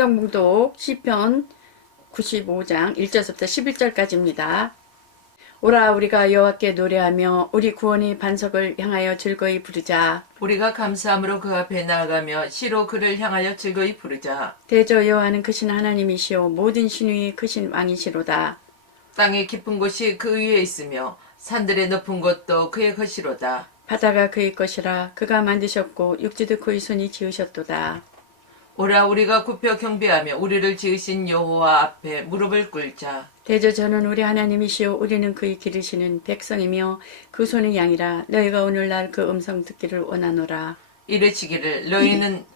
성경 봉독 시편 95장 1절부터 11절까지입니다. 오라 우리가 여호와께 노래하며 우리 구원의 반석을 향하여 즐거이 부르자. 우리가 감사함으로 그 앞에 나아가며 시로 그를 향하여 즐거이 부르자. 대저 여호와는 크신 하나님이시오 모든 신위의 크신 왕이시로다. 땅의 깊은 곳이 그 위에 있으며 산들의 높은 곳도 그의 것이로다. 바다가 그의 것이라 그가 만드셨고 육지도 그의 손이 지으셨도다. 오라 우리가 굽혀 경배하며 우리를 지으신 여호와 앞에 무릎을 꿇자. 대저 저는 우리 하나님이시오 우리는 그의 기르시는 백성이며 그 손의 양이라 너희가 오늘날 그 음성 듣기를 원하노라. 이르시기를 너희는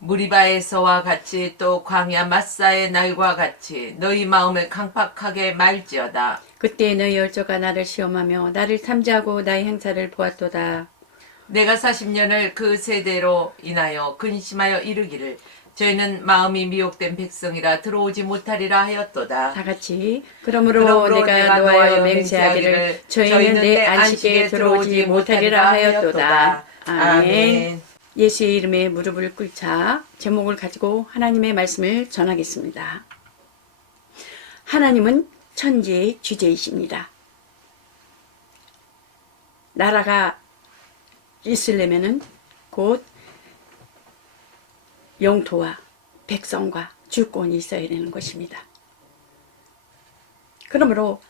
무리바에서와 같이 또 광야 마사의 날과 같이 너희 마음을 강팍하게 말지어다. 그때 너희 열조가 나를 시험하며 나를 탐지하고 나의 행사를 보았도다. 내가 40년을 그 세대로 인하여 근심하여 이르기를 저희는 마음이 미혹된 백성이라 들어오지 못하리라 하였도다. 다 같이 그러므로 내가 노하여 맹세하기를 저희는 내 안식에 들어오지 못하리라 하였도다. 아멘. 예수의 이름에 무릎을 꿇자 제목을 가지고 하나님의 말씀을 전하겠습니다. 하나님은 천지의 주제이십니다. 나라가 있으려면은 곧 영토와 백성과 주권이 있어야 되는 것입니다. 그러므로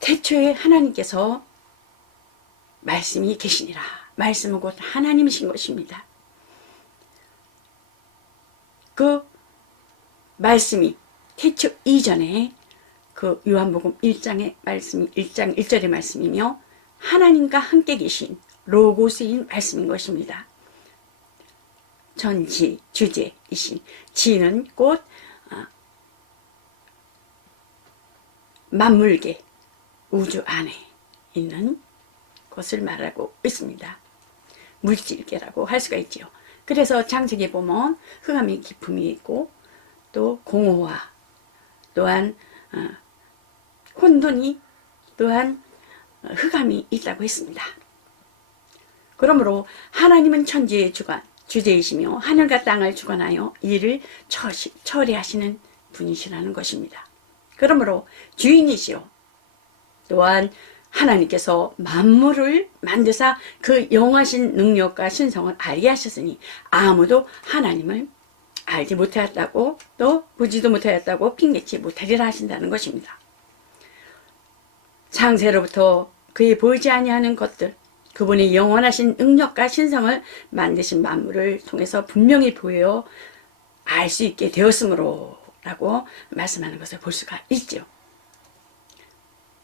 태초에 하나님께서 말씀이 계시니라. 말씀은 곧 하나님이신 것입니다. 그 말씀이 태초 이전에 그 요한복음 1장의 말씀이 1장 1절의 말씀이며 하나님과 함께 계신 로고스인 말씀인 것입니다. 전지 주제이신 지는 곧 만물계 우주 안에 있는 것을 말하고 있습니다. 물질계라고 할 수가 있지요. 그래서 창세기에 보면 흑암의 깊음이 있고 또 공허와 또한 혼돈이 또한 흑암이 있다고 했습니다. 그러므로 하나님은 천지의 주제이시며 하늘과 땅을 주관하여 이를 처리하시는 분이시라는 것입니다. 그러므로 주인이시요 또한 하나님께서 만물을 만드사 그 영하신 능력과 신성을 알게 하셨으니 아무도 하나님을 알지 못하였다고 또 보지도 못하였다고 핑계치 못하리라 하신다는 것입니다. 창세로부터 그의 보이지 아니하는 것들 그분의 영원하신 능력과 신성을 만드신 만물을 통해서 분명히 보여 알 수 있게 되었으므로 라고 말씀하는 것을 볼 수가 있죠.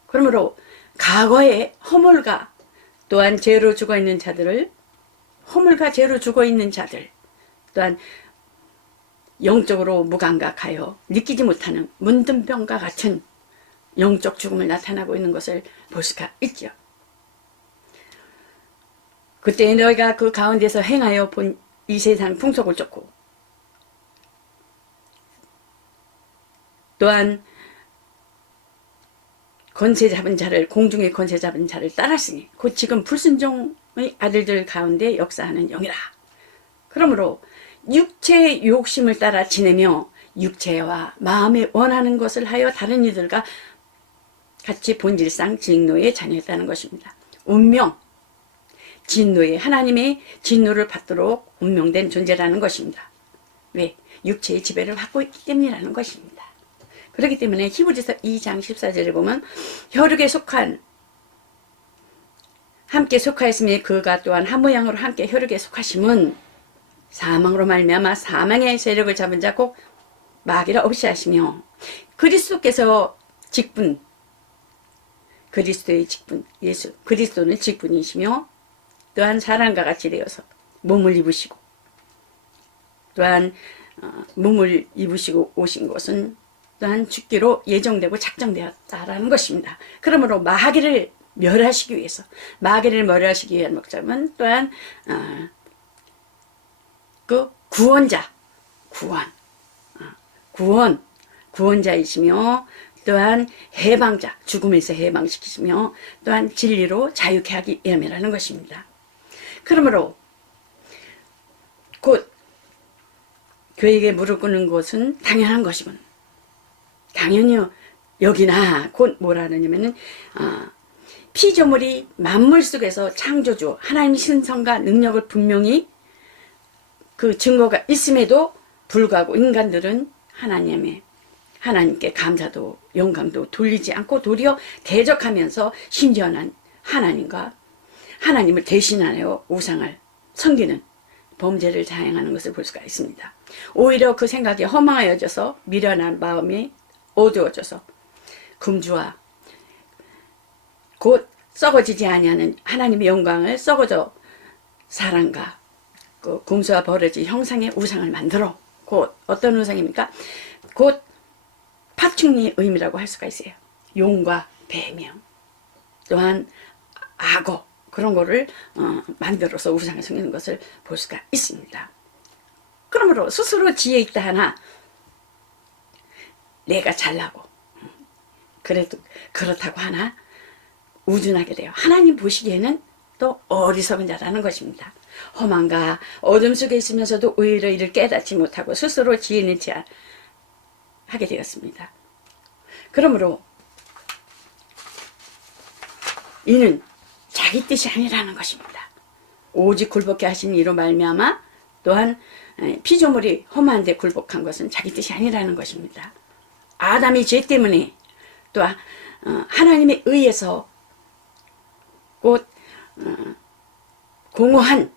그러므로 과거에 허물과 또한 죄로 죽어있는 자들을 허물과 죄로 죽어있는 자들 또한 영적으로 무감각하여 느끼지 못하는 문둥병과 같은 영적 죽음을 나타나고 있는 것을 볼 수가 있죠. 그때 너희가 그 가운데서 행하여 본 이 세상 풍속을 쫓고 또한 권세 잡은 자를 공중의 권세 잡은 자를 따랐으니 곧 지금 불순종의 아들들 가운데 역사하는 영이라. 그러므로 육체의 욕심을 따라 지내며 육체와 마음에 원하는 것을 하여 다른 이들과 같이 본질상 진노의 자녀였다는 것입니다. 운명, 진노의 하나님의 진노를 받도록 운명된 존재라는 것입니다. 왜? 육체의 지배를 받고 있기 때문이라는 것입니다. 그렇기 때문에 히브리서 2장 14절에 보면 혈육에 속한 함께 속하였으며 그가 또한 한 모양으로 함께 혈육에 속하심은 사망으로 말미암아 사망의 세력을 잡은 자 곧 마귀라 없이 하시며 그리스도께서 직분 그리스도의 직분 예수 그리스도는 직분이시며 또한 사람과 같이 되어서 몸을 입으시고 또한 몸을 입으시고 오신 것은 또한 죽기로 예정되고 작정되었다라는 것입니다. 그러므로 마귀를 멸하시기 위해서 마귀를 멸하시기 위한 목적은 또한 그 구원자 구원자이시며 또한 해방자 죽음에서 해방시키시며 또한 진리로 자유케 하기 위함이라는 것입니다. 그러므로 곧 그에게 무릎 꿇는 것은 당연한 것이군. 당연히 여기나 곧 뭐라 하느냐면은 피조물이 만물 속에서 창조주 하나님의 신성과 능력을 분명히 그 증거가 있음에도 불구하고 인간들은 하나님께 감사도 영광도 돌리지 않고 도리어 대적하면서 심지어는 하나님을 대신하여 우상을 섬기는 범죄를 자행하는 것을 볼 수가 있습니다. 오히려 그 생각이 허망하여져서 미련한 마음이 어두워져서 금주와 곧 썩어지지 아니하는 하나님의 영광을 썩어져 사랑과 그 금수와 버러지 형상의 우상을 만들어 곧 어떤 우상입니까? 곧 파충류의 의미라고 할 수가 있어요. 용과 뱀이요. 또한 악어 그런 거를 만들어서 우상을 섬기는 것을 볼 수가 있습니다. 그러므로 스스로 지혜 있다 하나 내가 잘나고 그래도 그렇다고 하나 우둔하게 돼요. 하나님 보시기에는 또 어리석은 자라는 것입니다. 험한가 어둠 속에 있으면서도 오히려 이를 깨닫지 못하고 스스로 지혜 있는 체 하게 되었습니다. 그러므로 이는 자기 뜻이 아니라는 것입니다. 오직 굴복케 하신 이로 말미암아 또한 피조물이 험한데 굴복한 것은 자기 뜻이 아니라는 것입니다. 아담의 죄 때문에 또 하나님에 의해서 곧 공허한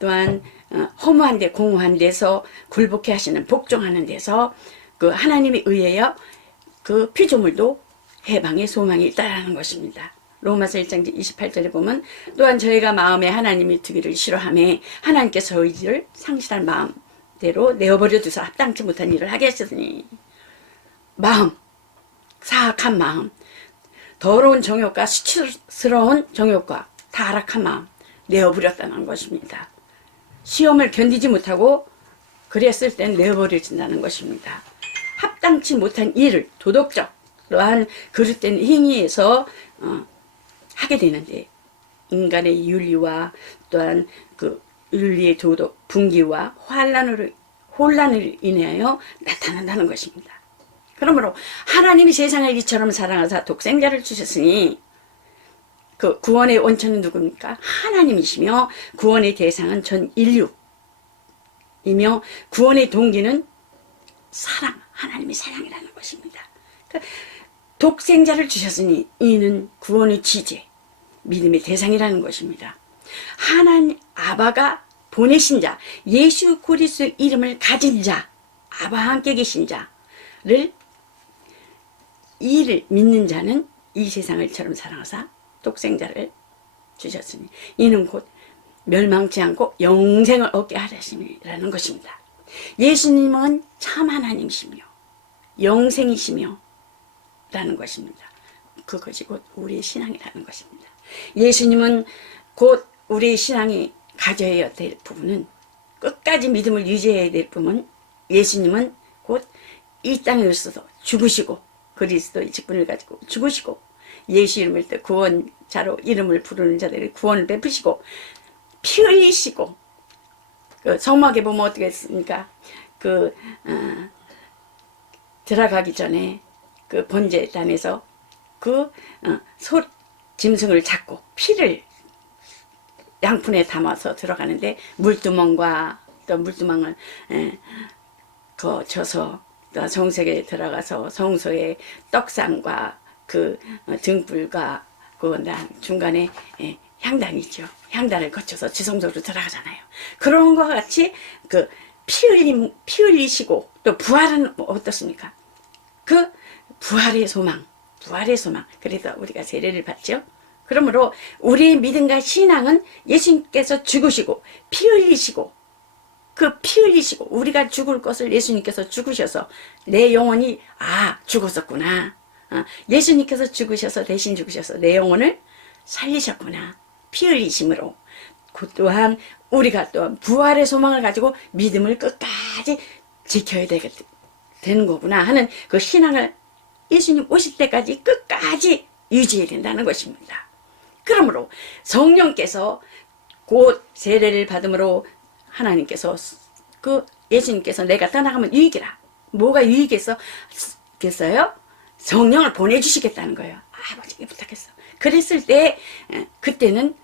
또한 허무한데 공허한 데서 굴복케 하시는 복종하는 데서 그 하나님에 의하여 그 피조물도 해방의 소망이 있다라는 것입니다. 로마서 1장 28절에 보면 또한 저희가 마음에 하나님이 두기를 싫어하며 하나님께서 저희를 상실한 마음대로 내어버려 두사 합당치 못한 일을 하게 하시더니 마음, 사악한 마음, 더러운 정욕과 수치스러운 정욕과 타락한 마음 내어버렸다는 것입니다. 시험을 견디지 못하고 그랬을 땐 내어버려진다는 것입니다. 합당치 못한 일을 도덕적 또한 그릇된 행위에서 하게 되는데 인간의 윤리와 또한 그 윤리의 도덕 분기와 혼란을 인하여 나타난다는 것입니다. 그러므로 하나님이 세상을 이처럼 사랑하사 독생자를 주셨으니 그 구원의 원천은 누굽니까? 하나님이시며 구원의 대상은 전 인류이며 구원의 동기는 사랑, 하나님의 사랑이라는 것입니다. 그러니까 독생자를 주셨으니 이는 구원의 지제, 믿음의 대상이라는 것입니다. 하나님 아바가 보내신 자, 예수 그리스도의 이름을 가진 자, 아바와 함께 계신 자를 이를 믿는 자는 이 세상을 처럼 사랑하사 독생자를 주셨으니 이는 곧 멸망치 않고 영생을 얻게 하려심이라는 것입니다. 예수님은 참 하나님이시며 영생이시며 라는 것입니다. 그것이 곧 우리의 신앙이라는 것입니다. 예수님은 곧 우리의 신앙이 가져야 될 부분은 끝까지 믿음을 유지해야 될 부분은 예수님은 곧 이 땅에 오셔서 죽으시고 그리스도의 직분을 가지고 죽으시고 예수 이름을 때 구원자로 이름을 부르는 자들에게 구원을 베푸시고 피 흘리시고 그 성막에 보면 어떻게 했습니까? 들어가기 전에 그 번제단에서 짐승을 잡고 피를 양푼에 담아서 들어가는데 물두멍과 또 물두멍을 거쳐서 또 성석에 들어가서 성소에 떡상과 그 등불과 그 중간에 향단이죠. 향단을 거쳐서 지성소로 들어가잖아요. 그런 것과 같이 그 피 흘리시고 또 부활은 어떻습니까? 그 부활의 소망. 그래서 우리가 세례를 받죠. 그러므로 우리의 믿음과 신앙은 예수님께서 죽으시고 피 흘리시고 우리가 죽을 것을 예수님께서 죽으셔서 내 영혼이 죽었었구나. 예수님께서 대신 죽으셔서 내 영혼을 살리셨구나. 피 흘리심으로 그 또한 우리가 또한 부활의 소망을 가지고 믿음을 끝까지 지켜야 되는 거구나 하는 그 신앙을 예수님 오실 때까지 끝까지 유지해야 된다는 것입니다. 그러므로 성령께서 곧 세례를 받음으로 하나님께서 그 예수님께서 내가 떠나가면 유익이라. 뭐가 유익했겠어요? 성령을 보내주시겠다는 거예요. 아버지께 부탁했어. 그랬을 때 그때는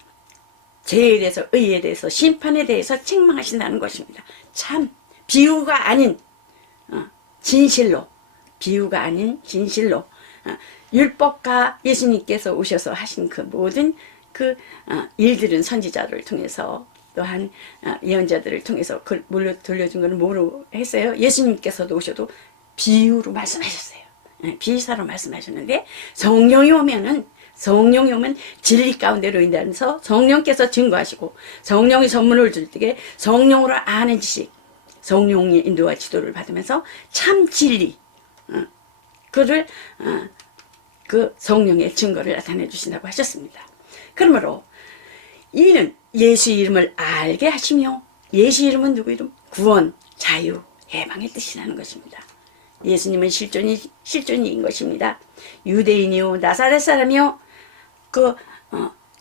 죄에 대해서, 의에 대해서, 심판에 대해서 책망하신다는 것입니다. 참 비유가 아닌 진실로, 비유가 아닌 진실로 율법과 예수님께서 오셔서 하신 그 모든 그 일들은 선지자를 통해서, 또한 예언자들을 통해서 물려 돌려준 것을 뭐로 했어요? 예수님께서도 오셔도 비유로 말씀하셨어요. 비유사로 말씀하셨는데, 성령이 오면 진리 가운데로 인하여서 성령께서 증거하시고, 성령이 선물을 줄 때 성령으로 아는 지식, 성령의 인도와 지도를 받으면서 참 진리, 그를 그 성령의 증거를 나타내 주신다고 하셨습니다. 그러므로 이는 예수 이름을 알게 하시며, 예수 이름은 누구 이름? 구원, 자유, 해방의 뜻이라는 것입니다. 예수님은 실존인 것입니다. 유대인이요 나사렛 사람이요,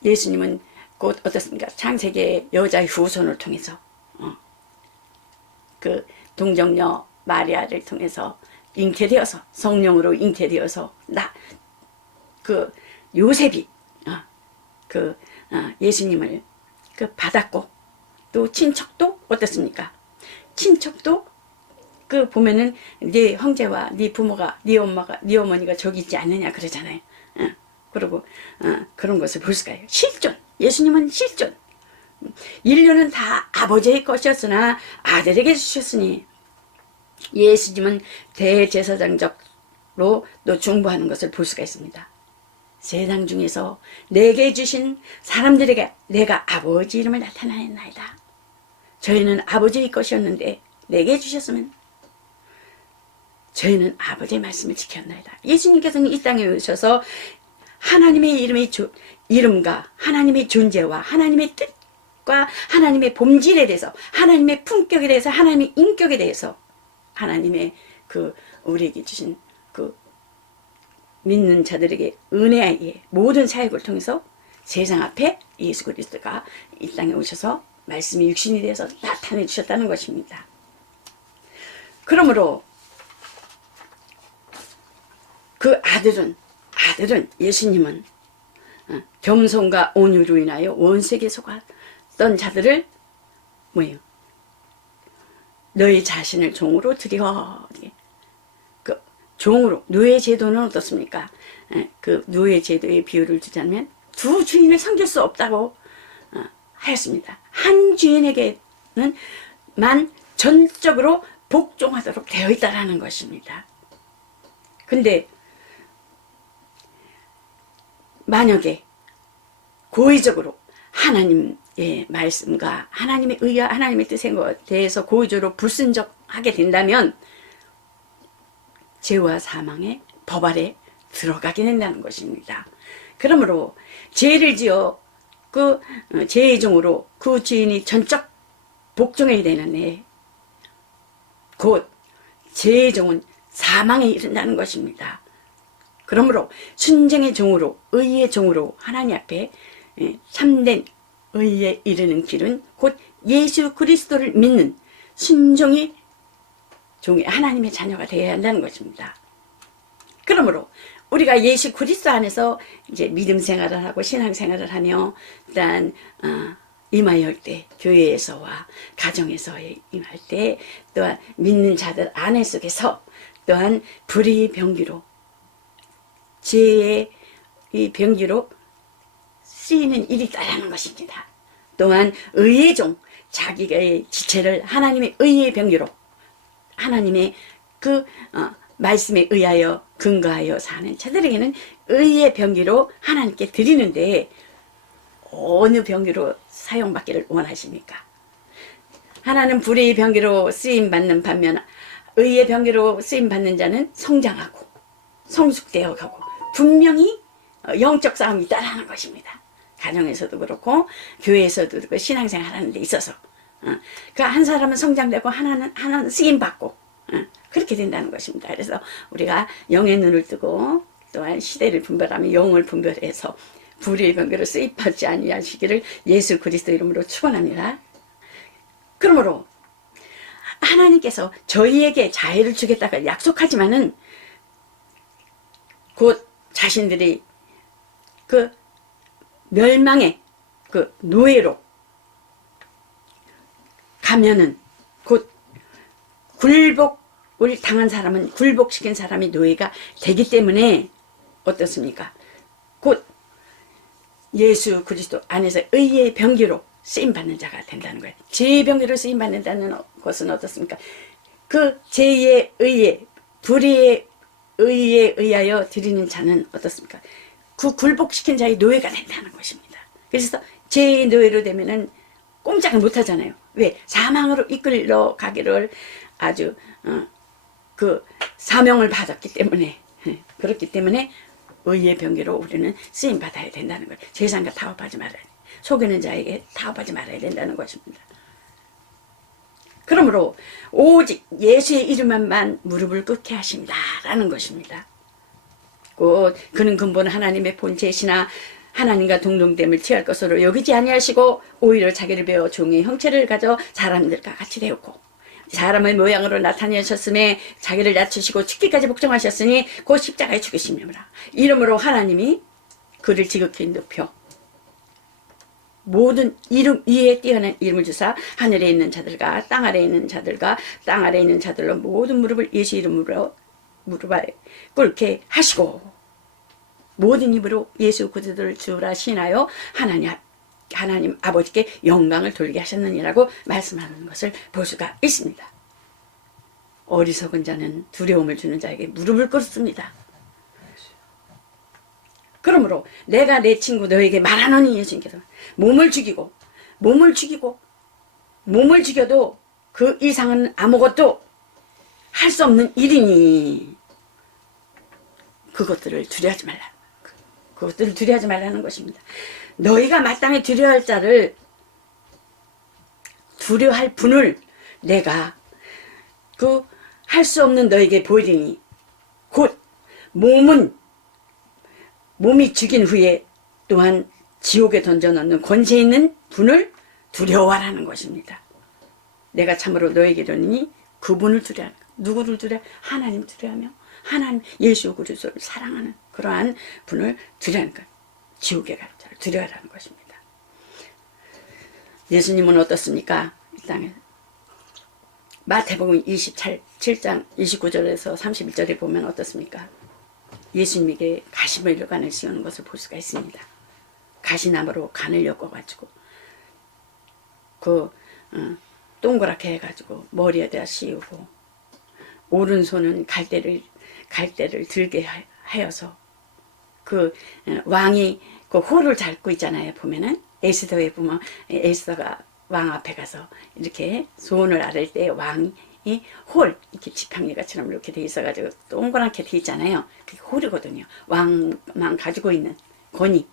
예수님은 곧 어떻습니까? 창세기의 여자의 후손을 통해서 그 동정녀 마리아를 통해서 잉태되어서, 성령으로 잉태되어서 요셉이 예수님을 받았고, 또 친척도 어떻습니까? 친척도 보면은 네 형제와 네 부모가, 네 엄마가, 네 어머니가 저기 있지 않느냐 그러잖아요. 그리고 그런 것을 볼 수가 있어요. 실존. 예수님은 실존. 인류는 다 아버지의 것이었으나 아들에게 주셨으니, 예수님은 대제사장적으로 또 중보하는 것을 볼 수가 있습니다. 세상 중에서 내게 주신 사람들에게 내가 아버지 이름을 나타내나이다. 저희는 아버지의 것이었는데 내게 주셨으면 저희는 아버지의 말씀을 지켰나이다. 예수님께서는 이 땅에 오셔서 하나님의 이름과 하나님의 존재와 하나님의 뜻과 하나님의 본질에 대해서, 하나님의 품격에 대해서, 하나님의 인격에 대해서, 하나님의 우리에게 주신 믿는 자들에게 은혜의 모든 사역을 통해서 세상 앞에 예수 그리스도가 이 땅에 오셔서 말씀이 육신이 되어서 나타내 주셨다는 것입니다. 그러므로 그 아들은 예수님은 겸손과 온유로 인하여 원색에 속았던 자들을 너희 자신을 종으로 드려. 종으로, 노예 제도는 어떻습니까? 그 노예 제도의 비유를 두자면 두 주인을 섬길 수 없다고 하였습니다. 한 주인에게는 전적으로 복종하도록 되어 있다라는 것입니다. 근데 만약에 고의적으로 하나님의 말씀과 하나님의 의와 하나님의 뜻에 대해서 고의적으로 불순종하게 된다면 죄와 사망의 법 아래 들어가게 된다는 것입니다. 그러므로 죄를 지어 죄의 종으로 그 주인이 전적 복종해야 되는데, 곧 죄의 종은 사망에 이른다는 것입니다. 그러므로 순종의 종으로, 의의 종으로 하나님 앞에 참된 의에 이르는 길은 곧 예수 그리스도를 믿는 순종의 종이 하나님의 자녀가 되어야 한다는 것입니다. 그러므로 우리가 예수 그리스도 안에서 이제 믿음 생활을 하고 신앙 생활을 하며, 일단 임하여 때, 교회에서와 가정에서 임할 때, 또한 믿는 자들 안에 속에서 또한 불의의 병기로, 죄의 이 병기로 쓰이는 일이 있다라는 것입니다. 또한 의의 종, 자기의 지체를 하나님의 의의 병기로, 하나님의 말씀에 의하여 근거하여 사는 자들에게는 의의 병기로 하나님께 드리는데, 어느 병기로 사용받기를 원하십니까? 하나는 불의의 병기로 쓰임받는 반면 의의 병기로 쓰임받는 자는 성장하고 성숙되어 가고 분명히 영적 싸움이 있다라는 것입니다. 가정에서도 그렇고 교회에서도 그렇고 신앙생활 하는 데 있어서 그 한 사람은 성장되고 하나는 쓰임받고 그렇게 된다는 것입니다. 그래서 우리가 영의 눈을 뜨고 또한 시대를 분별하며 영을 분별해서 불의의 병기로 쓰임받지 아니하시기를 예수 그리스도 이름으로 축원합니다. 그러므로 하나님께서 저희에게 자유를 주겠다고 약속하지만은 곧 자신들이 그 멸망의 그 노예로 가면은 곧 굴복을 당한 사람은 굴복시킨 사람이 노예가 되기 때문에 어떻습니까? 곧 예수 그리스도 안에서 의의 병기로 쓰임받는 자가 된다는 거예요. 죄의 병기로 쓰임받는다는 것은 어떻습니까? 그 죄의 의에 불의의 의에 의하여 드리는 자는 어떻습니까? 그 굴복시킨 자의 노예가 된다는 것입니다. 그래서 죄의 노예로 되면은 꼼짝을 못 하잖아요. 왜? 사망으로 이끌러 가기를 아주 그 사명을 받았기 때문에 그렇기 때문에 의의 병기로 우리는 쓰임 받아야 된다는 거예요. 세상과 타협하지 말아야 돼. 속이는 자에게 타협하지 말아야 된다는 것입니다. 그러므로 오직 예수의 이름만 무릎을 꿇게 하신다라는 것입니다. 곧 그는 근본 하나님의 본체이시나 하나님과 동등됨을 취할 것으로 여기지 아니하시고 오히려 자기를 배워 종의 형체를 가져 사람들과 같이 되었고 사람의 모양으로 나타내셨음에 자기를 낮추시고 죽기까지 복종하셨으니 곧 십자가에 죽으심이라. 이름으로 하나님이 그를 지극히 높여 모든 이름 위에 뛰어난 이름을 주사 하늘에 있는 자들과 땅 아래에 있는 자들과 땅 아래에 있는 자들로 모든 무릎을 예수 이름으로 무릎에 꿇게 하시고 모든 입으로 예수 그리스도를 주라 신하여 하나님 아버지께 영광을 돌리게 하셨느니라고 말씀하는 것을 볼 수가 있습니다. 어리석은 자는 두려움을 주는 자에게 무릎을 꿇습니다. 그러므로 내가 내 친구 너에게 말하노니 예수님께서 몸을 죽여도 그 이상은 아무것도 할 수 없는 일이니 그것들을 두려워하지 말라. 그것들을 두려워하지 말라는 것입니다. 너희가 마땅히 두려워할 자를 두려워할 분을 내가 그 할 수 없는 너에게 보이리니 곧 몸이 죽인 후에 또한 지옥에 던져넣는 권세 있는 분을 두려워하라는 것입니다. 내가 참으로 너에게 이르노니 그분을 두려워하는 누구를 두려워? 하나님 두려워하며 하나님 예수 그리스도를 사랑하는 그러한 분을 두려워하는 것. 지옥에 갈 자를 두려워하라는 것입니다. 예수님은 어떻습니까? 이 땅에 마태복음 27장 29절에서 31절에 보면 어떻습니까? 예수님에게 가시멜로 간을 씌우는 것을 볼 수가 있습니다. 가시나무로 간을 엮어가지고 동그랗게 해가지고 머리에다 씌우고 오른손은 갈대를 들게 하여서 그 왕이 그 홀을 잡고 있잖아요. 보면은 에스더에 보면 에스더가 왕 앞에 가서 이렇게 소원을 아를 때 왕이 홀 이렇게 지팡이가처럼 이렇게 돼 있어가지고 동그랗게 돼 있잖아요. 그게 홀이거든요. 왕만 가지고 있는 권위.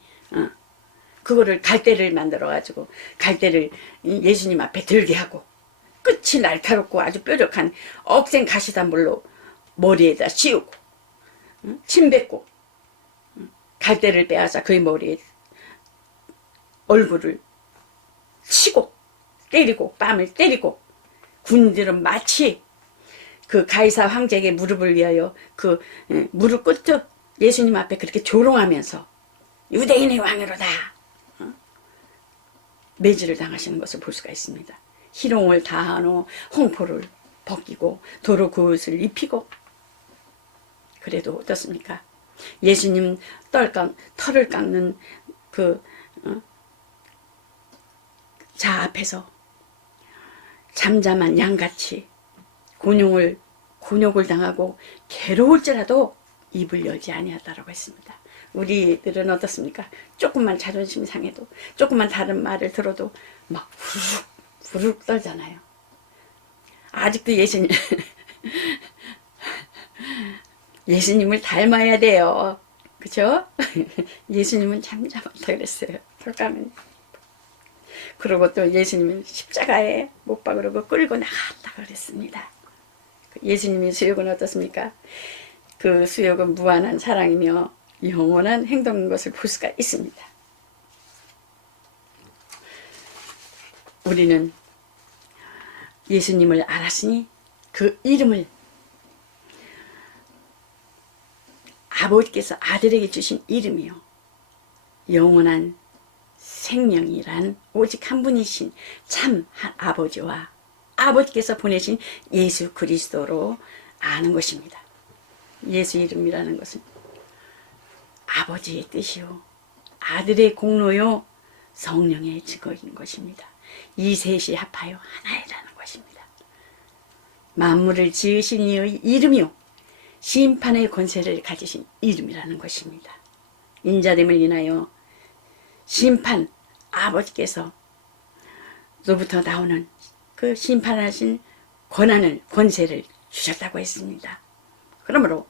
그거를 갈대를 만들어가지고 갈대를 예수님 앞에 들게 하고 끝이 날카롭고 아주 뾰족한 억센 가시단물로 머리에다 씌우고 침 뱉고 갈대를 빼앗아 그의 머리에 얼굴을 치고 때리고 뺨을 때리고 군인들은 마치 그 가이사 황제에게 무릎을 위하여 그 무릎 꿇듯 예수님 앞에 그렇게 조롱하면서 유대인의 왕이로다 매질을 당하시는 것을 볼 수가 있습니다. 희롱을 다하노 홍포를 벗기고 도로 그 옷을 입히고 그래도 어떻습니까? 예수님 털을 깎는 그 자 앞에서 잠잠한 양같이 곤욕을 당하고 괴로울지라도 입을 열지 아니하다라고 했습니다. 우리들은 어떻습니까? 조금만 자존심이 상해도 조금만 다른 말을 들어도 막 후루룩 떨잖아요. 아직도 예수님을 닮아야 돼요. 그죠? 예수님은 잠잠하다 그랬어요. 털감은. 그리고 또 예수님은 십자가에 못 박으려고 끌고 나갔다 그랬습니다. 예수님의 수욕은 어떻습니까? 그 수욕은 무한한 사랑이며 영원한 행동인 것을 볼 수가 있습니다. 우리는 예수님을 알았으니 그 이름을 아버지께서 아들에게 주신 이름이요 영원한 생명이란 오직 한 분이신 참 아버지와 아버지께서 보내신 예수 그리스도로 아는 것입니다. 예수 이름이라는 것은 아버지의 뜻이요 아들의 공로요 성령의 증거인 것입니다. 이 셋이 합하여 하나이라는 것입니다. 만물을 지으신 이의 이름이요 심판의 권세를 가지신 이름이라는 것입니다. 인자됨을 인하여 심판 아버지께서 로부터 나오는 그 심판하신 권한을 권세를 주셨다고 했습니다. 그러므로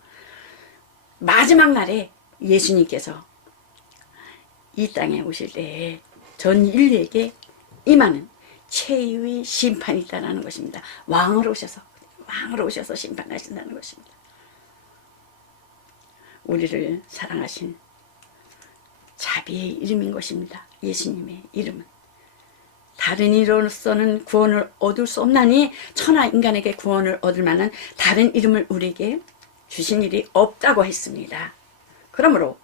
마지막 날에 예수님께서 이 땅에 오실 때에 전 인류에게 임하는 최후의 심판이 있다는 것입니다. 왕으로 오셔서 심판하신다는 것입니다. 우리를 사랑하신 자비의 이름인 것입니다. 예수님의 이름은 다른 이로서는 구원을 얻을 수 없나니 천하 인간에게 구원을 얻을 만한 다른 이름을 우리에게 주신 일이 없다고 했습니다. 그러므로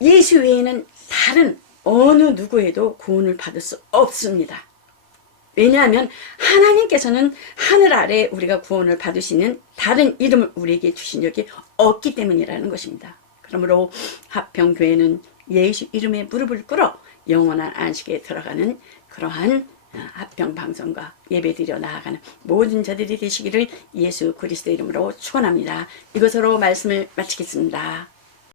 예수 외에는 다른 어느 누구에도 구원을 받을 수 없습니다. 왜냐하면 하나님께서는 하늘 아래 우리가 구원을 받을 수 있는 다른 이름을 우리에게 주신 적이 없기 때문이라는 것입니다. 그러므로 합평교회는 예수 이름에 무릎을 꿇어 영원한 안식에 들어가는 그러한 합평방송과 예배드려 나아가는 모든 자들이 되시기를 예수 그리스도 이름으로 축원합니다. 이것으로 말씀을 마치겠습니다.